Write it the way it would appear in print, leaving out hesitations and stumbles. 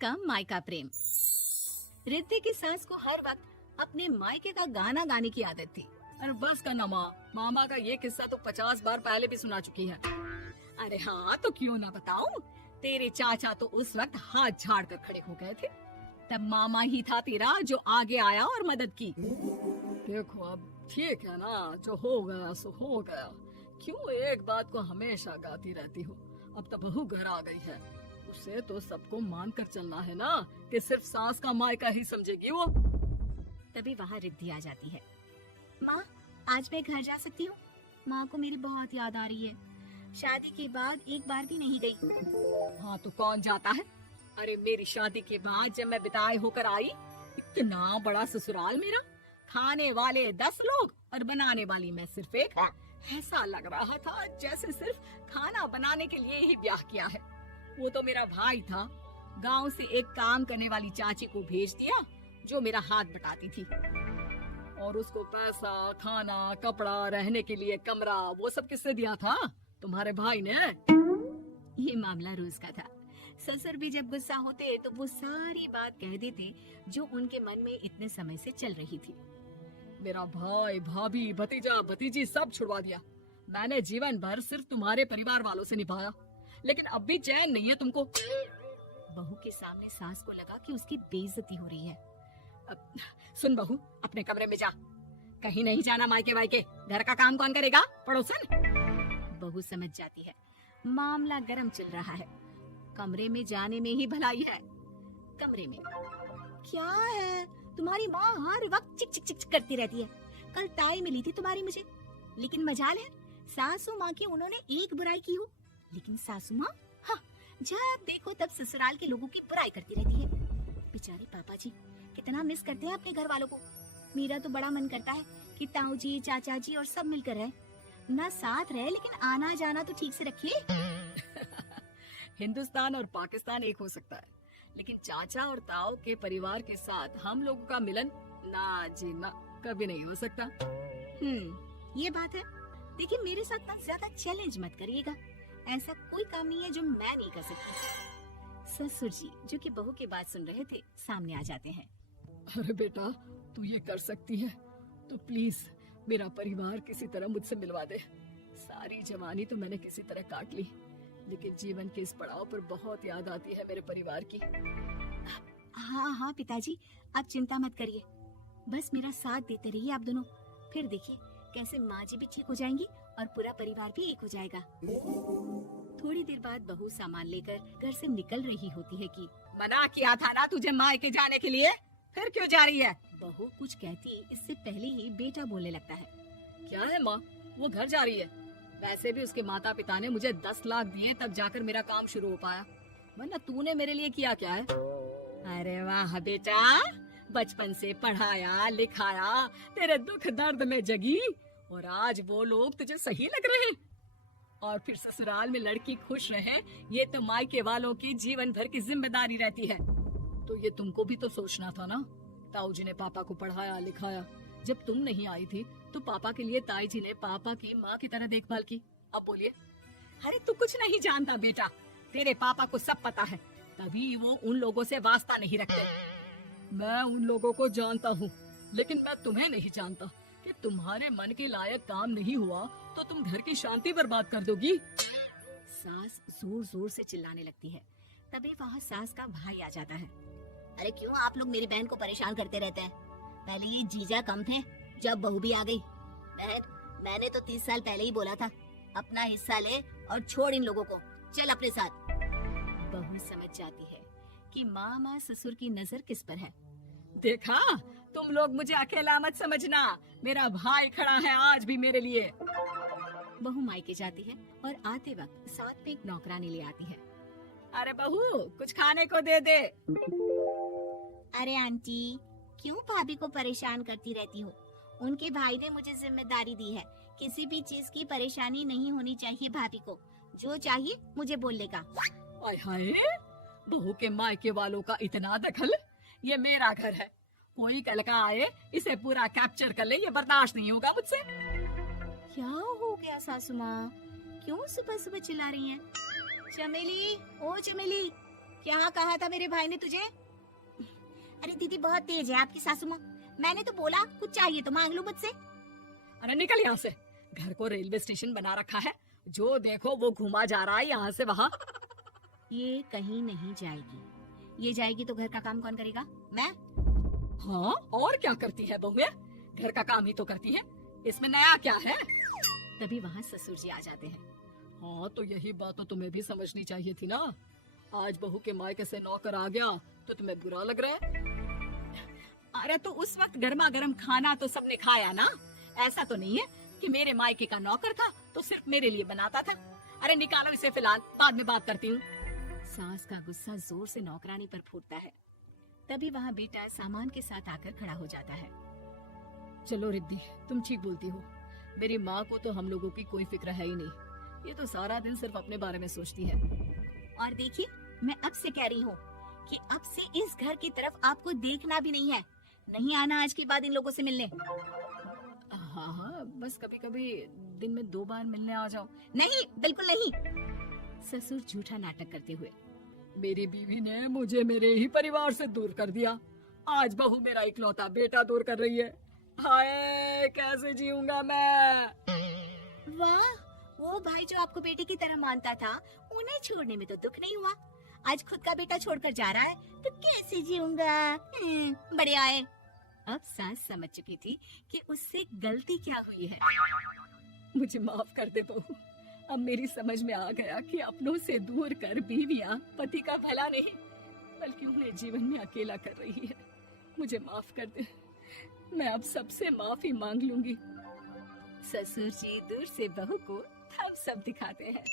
का मायका प्रेम। रिद्धि की सास को हर वक्त अपने मायके का गाना गाने की आदत थी। अरे बस करना माँ, मामा का ये किस्सा तो 50 बार पहले भी सुना चुकी है। अरे हाँ, तो क्यों ना बताऊं। तेरे चाचा तो उस वक्त हाथ झाड़ कर खड़े हो गए थे। तब मामा ही था तेरा जो आगे आया और मदद की। देखो अब ठीक है ना, जो हो गया सो हो गया। क्यों एक बात को हमेशा गाती रहती हो। अब तो बहू घर आ गई है, उसे तो सबको मान कर चलना है ना कि सिर्फ सास का मायका ही समझेगी वो। तभी वहाँ रिद्धि आ जाती है। माँ, आज मैं घर जा सकती हूँ? माँ को मेरी बहुत याद आ रही है। शादी के बाद एक बार भी नहीं गई। हाँ तो कौन जाता है। अरे मेरी शादी के बाद जब मैं विदाई होकर आई, इतना बड़ा ससुराल मेरा, खाने वाले 10 लोग और बनाने वाली मैं सिर्फ एक। ऐसा लग रहा था जैसे सिर्फ खाना बनाने के लिए ही ब्याह किया है। वो तो मेरा भाई था, गांव से एक काम करने वाली चाची को भेज दिया जो मेरा हाथ बटाती थी, और उसको पैसा, खाना, कपड़ा, रहने के लिए कमरा, वो सब किससे दिया था? तुम्हारे भाई ने। ये मामला रोज का था। ससुर भी जब गुस्सा होते तो वो सारी बात कह देते जो उनके मन में इतने समय से चल रही थी। मेरा भाई, भाभी, भतीजा, भतीजी सब छुड़वा दिया। मैंने जीवन भर सिर्फ तुम्हारे परिवार वालों से निभाया, लेकिन अब भी चैन नहीं है तुमको। बहू के सामने सास को लगा कि उसकी बेइज्जती हो रही है। अब सुन बहू, अपने कमरे में जा, कहीं नहीं जाना मायके वायके। घर का काम कौन करेगा? पड़ोसन। बहू समझ जाती है मामला गर्म चल रहा है। कमरे में जाने में ही भलाई है। कमरे में क्या है? तुम्हारी माँ हर वक्त चिक चिक चिक करती रहती है। कल ताई मिली थी तुम्हारी मुझे, लेकिन मजाल है सासू माँ की उन्होंने एक बुराई की हो। लेकिन सासू माँ, हाँ, जब देखो तब ससुराल के लोगों की बुराई करती रहती है। बेचारे पापा जी कितना मिस करते हैं अपने घर वालों को। मेरा तो बड़ा मन करता है कि ताऊ जी, चाचा जी और सब मिलकर रहे। ना साथ रहे लेकिन आना जाना तो ठीक से रखिए। हिंदुस्तान और पाकिस्तान एक हो सकता है, लेकिन चाचा और ताऊ के परिवार के साथ हम लोगों का मिलन ना जी ना कभी नहीं हो सकता। ये बात है। देखिए मेरे साथ ना ज्यादा चैलेंज मत करिएगा। ऐसा कोई काम नहीं है जो मैं नहीं कर सकती। ससुर जी जो कि बहू की बात सुन रहे थे सामने आ जाते हैं। अरे बेटा, तू ये कर सकती है तो प्लीज मेरा परिवार किसी तरह मुझसे मिलवा दे। सारी जवानी तो मैंने किसी तरह काट ली, लेकिन जीवन के इस पड़ाव पर बहुत याद आती है मेरे परिवार की। हाँ हाँ पिताजी, आप चिंता मत करिए। बस मेरा साथ देते रहिए आप दोनों। फिर देखिए कैसे माँ जी भी ठीक हो जाएंगी और पूरा परिवार भी एक हो जाएगा। थोड़ी देर बाद बहू सामान लेकर घर से निकल रही होती है कि मना किया था ना तुझे मायके जाने के लिए, फिर क्यों जा रही है? बहू कुछ कहती इससे पहले ही बेटा बोलने लगता है। क्या है माँ, वो घर जा रही है। वैसे भी उसके माता पिता ने मुझे 10 लाख दिए तब जाकर मेरा काम शुरू हो पाया, वरना तूने मेरे लिए किया क्या है? अरे वाह बेटा, बचपन से पढ़ाया लिखाया, तेरे दुख दर्द में जगी, और आज वो लोग तुझे सही लग रहे हैं। और फिर ससुराल में लड़की खुश रहे, ये तो मायके वालों की जीवन भर की जिम्मेदारी रहती है। तो ये तुमको भी तो सोचना था ना। ताऊ जी ने पापा को पढ़ाया लिखाया, जब तुम नहीं आई थी तो पापा के लिए ताई जी ने पापा की माँ की तरह देखभाल की। अब बोलिए। अरे तू कुछ नहीं जानता बेटा, तेरे पापा को सब पता है, तभी वो उन लोगों से वास्ता नहीं रखते। मैं उन लोगों को जानता हूँ, लेकिन मैं तुम्हें नहीं जानता कि तुम्हारे मन के लायक काम नहीं हुआ तो तुम घर की शांति बर्बाद कर दोगी। सास जोर जोर से चिल्लाने लगती है। तभी वहाँ सास का भाई आ जाता है। अरे क्यों आप लोग मेरी बहन को परेशान करते रहते हैं? पहले ये जीजा कम थे, जब बहू भी आ गई। बहन, मैंने तो 30 साल पहले ही बोला था, अपना हिस्सा ले और छोड़ इन लोगों को, चल अपने साथ। बहू समझ जाती है कि मामा ससुर की नजर किस पर है। देखा, तुम लोग मुझे अकेला मत समझना, मेरा भाई खड़ा है आज भी मेरे लिए। बहू मायके जाती है और आते वक्त साथ में एक नौकरानी ले आती है। अरे बहू, कुछ खाने को दे दे। अरे आंटी, क्यों भाभी को परेशान करती रहती हो? उनके भाई ने मुझे जिम्मेदारी दी है, किसी भी चीज की परेशानी नहीं होनी चाहिए भाभी को, जो चाहिए मुझे बोलेगा। आय हाय, बहू के मायके वालों का इतना दखल। ये मेरा घर है, कोई कल का आए इसे पूरा कैप्चर कर ले, ये बर्दाश्त नहीं होगा मुझसे। क्या हो गया सासू माँ, क्यों सुबह सुबह चिल्ला रही हैं? चमेली, ओ चमेली, क्या कहा था मेरे भाई ने तुझे? अरे दीदी बहुत तेज है आपकी सासू माँ। मैंने तो बोला कुछ चाहिए तो मांग लो मुझसे। अरे निकल यहाँ से। घर को रेलवे स्टेशन बना रखा है, जो देखो वो घुमा जा रहा है यहाँ से वहाँ। ये कहीं नहीं जाएगी। ये जाएगी तो घर का काम कौन करेगा? मैं। हाँ और क्या करती है बहुएं? घर का काम ही तो करती है, इसमें नया क्या है? तभी वहाँ ससुर जी आ जाते हैं। हाँ तो यही बात तो तुम्हें भी समझनी चाहिए थी ना। आज बहू के मायके से नौकर आ गया तो तुम्हें बुरा लग रहा है? अरे तो उस वक्त गर्मा गर्म खाना तो सबने खाया ना। ऐसा तो नहीं है कि मेरे मायके का नौकर था तो सिर्फ मेरे लिए बनाता था। अरे निकालो इसे, फिलहाल बाद में बात करती हूँ। सास का गुस्सा जोर से नौकरानी पर फूटता है। तभी वहाँ बेटा सामान के साथ आकर खड़ा हो जाता है। चलो रिद्धि, तुम ठीक बोलती हो। मेरी माँ को तो हम लोगों की कोई फिक्र है ही नहीं। ये तो सारा दिन सिर्फ अपने बारे में सोचती है। और देखिए, मैं अब से कह रही हूँ कि अब से इस घर की तरफ आपको देखना भी नहीं है। नहीं आना आज के बाद इन लोगों से मिलने। हाँ हाँ, बस कभी कभी दिन में 2 बार मिलने आ जाओ। नहीं, बिल्कुल नहीं। ससुर झूठा नाटक करते हुए। मेरी बीवी ने मुझे मेरे ही परिवार से दूर कर दिया, आज बहू मेरा इकलौता बेटा दूर कर रही है। हाय कैसे जीऊंगा मैं। वाह, वो भाई जो आपको बेटे की तरह मानता था, उन्हें छोड़ने में तो दुख नहीं हुआ। आज खुद का बेटा छोड़कर जा रहा है तो कैसे जीऊंगा। बढ़िया है। अब सास समझ चुकी थी कि उससे गलती क्या हुई है। मुझे माफ कर दे बहू। अब मेरी समझ में आ गया कि अपनों से दूर कर बीवियां पति का भला नहीं बल्कि उन्हें जीवन में अकेला कर रही है। मुझे माफ कर दे, मैं अब सबसे माफी मांग लूंगी। ससुर जी दूर से बहू को थम्स अप दिखाते हैं।